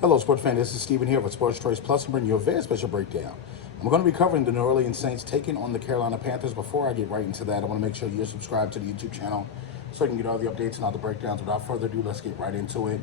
Hello, sports fan. This is Steven here with Sports Choice Plus. I'm bringing you a very special breakdown. I'm going to be covering the New Orleans Saints taking on the Carolina Panthers. Before I get right into that, I want to make sure you're subscribed to the YouTube channel so you can get all the updates and all the breakdowns. Without further ado, let's get right into it.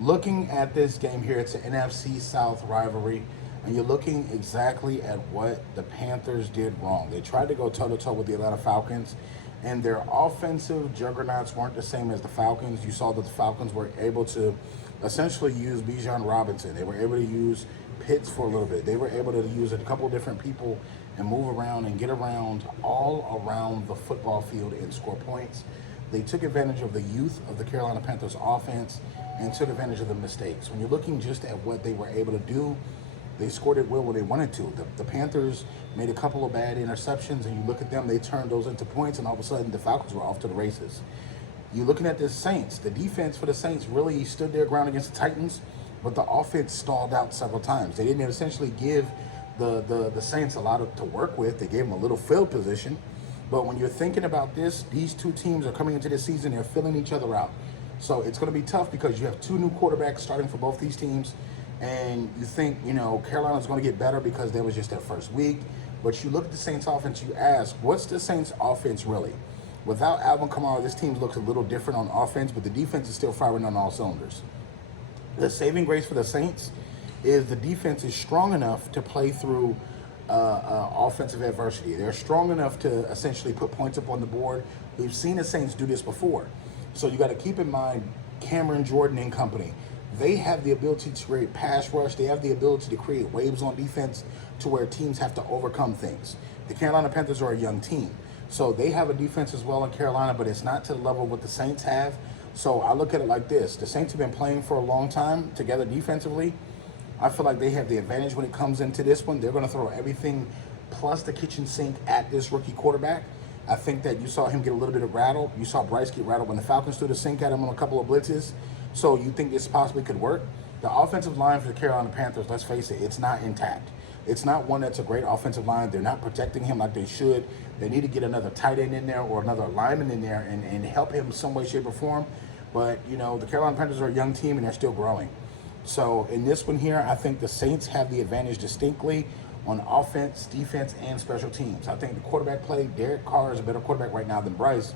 Looking at this game here, it's an NFC South rivalry, and you're looking exactly at what the Panthers did wrong. They tried to go toe-to-toe with the Atlanta Falcons, and their offensive juggernauts weren't the same as the Falcons. You saw that the Falcons were able to essentially use Bijan Robinson. They were able to use Pitts for a little bit. They were able to use a couple of different people and move around and get around all around the football field and score points. They took advantage of the youth of the Carolina Panthers offense and took advantage of the mistakes. When you're looking just at what they were able to do, they scored it well when they wanted to. The Panthers made a couple of bad interceptions, and you look at them, they turned those into points, and all of a sudden the Falcons were off to the races. You're looking at the Saints. The defense for the Saints really stood their ground against the Titans, but the offense stalled out several times. They didn't essentially give the Saints a lot to work with. They gave them a little field position. But when you're thinking about this, these two teams are coming into this season, they're filling each other out. So it's going to be tough because you have two new quarterbacks starting for both these teams, and you think, Carolina's going to get better because that was just their first week. But you look at the Saints offense, you ask, what's the Saints offense really? Without Alvin Kamara, this team looks a little different on offense, but the defense is still firing on all cylinders. The saving grace for the Saints is the defense is strong enough to play through offensive adversity. They're strong enough to essentially put points up on the board. We've seen the Saints do this before. So you got to keep in mind Cameron Jordan and company. They have the ability to create pass rush. They have the ability to create waves on defense to where teams have to overcome things. The Carolina Panthers are a young team. So they have a defense as well in Carolina, but it's not to the level of what the Saints have. So I look at it like this. The Saints have been playing for a long time together defensively. I feel like they have the advantage when it comes into this one. They're going to throw everything plus the kitchen sink at this rookie quarterback. I think that you saw him get a little bit of rattled. You saw Bryce get rattled when the Falcons threw the sink at him on a couple of blitzes. So you think this possibly could work? The offensive line for the Carolina Panthers, let's face it, it's not intact. It's not one that's a great offensive line. They're not protecting him like they should. They need to get another tight end in there or another lineman in there and help him some way, shape, or form. But, the Carolina Panthers are a young team and they're still growing. So in this one here, I think the Saints have the advantage distinctly on offense, defense, and special teams. I think the quarterback play, Derek Carr is a better quarterback right now than Bryce,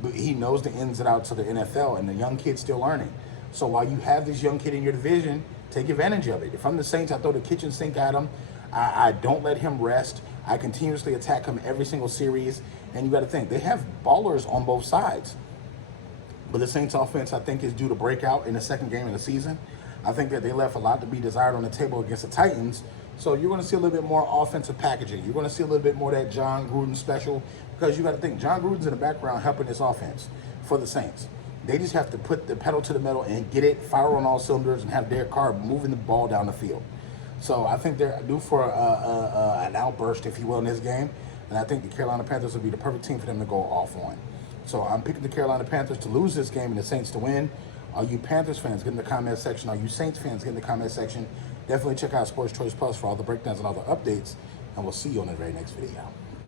but he knows the ins and outs of the NFL, and the young kid's still learning. So while you have this young kid in your division, take advantage of it. If I'm the Saints, I throw the kitchen sink at him. I don't let him rest. I continuously attack him every single series. And you got to think, they have ballers on both sides. But the Saints offense, I think, is due to break out in the second game of the season. I think that they left a lot to be desired on the table against the Titans. So you're going to see a little bit more offensive packaging. You're going to see a little bit more of that John Gruden special, because you got to think, John Gruden's in the background helping this offense for the Saints. They just have to put the pedal to the metal and get it, fire on all cylinders, and have Derek Carr moving the ball down the field. So I think they're due for an outburst, if you will, in this game. And I think the Carolina Panthers will be the perfect team for them to go off on. So I'm picking the Carolina Panthers to lose this game and the Saints to win. Are you Panthers fans? Get in the comment section. Are you Saints fans? Get in the comment section. Definitely check out Sports Choice Plus for all the breakdowns and all the updates. And we'll see you on the very next video.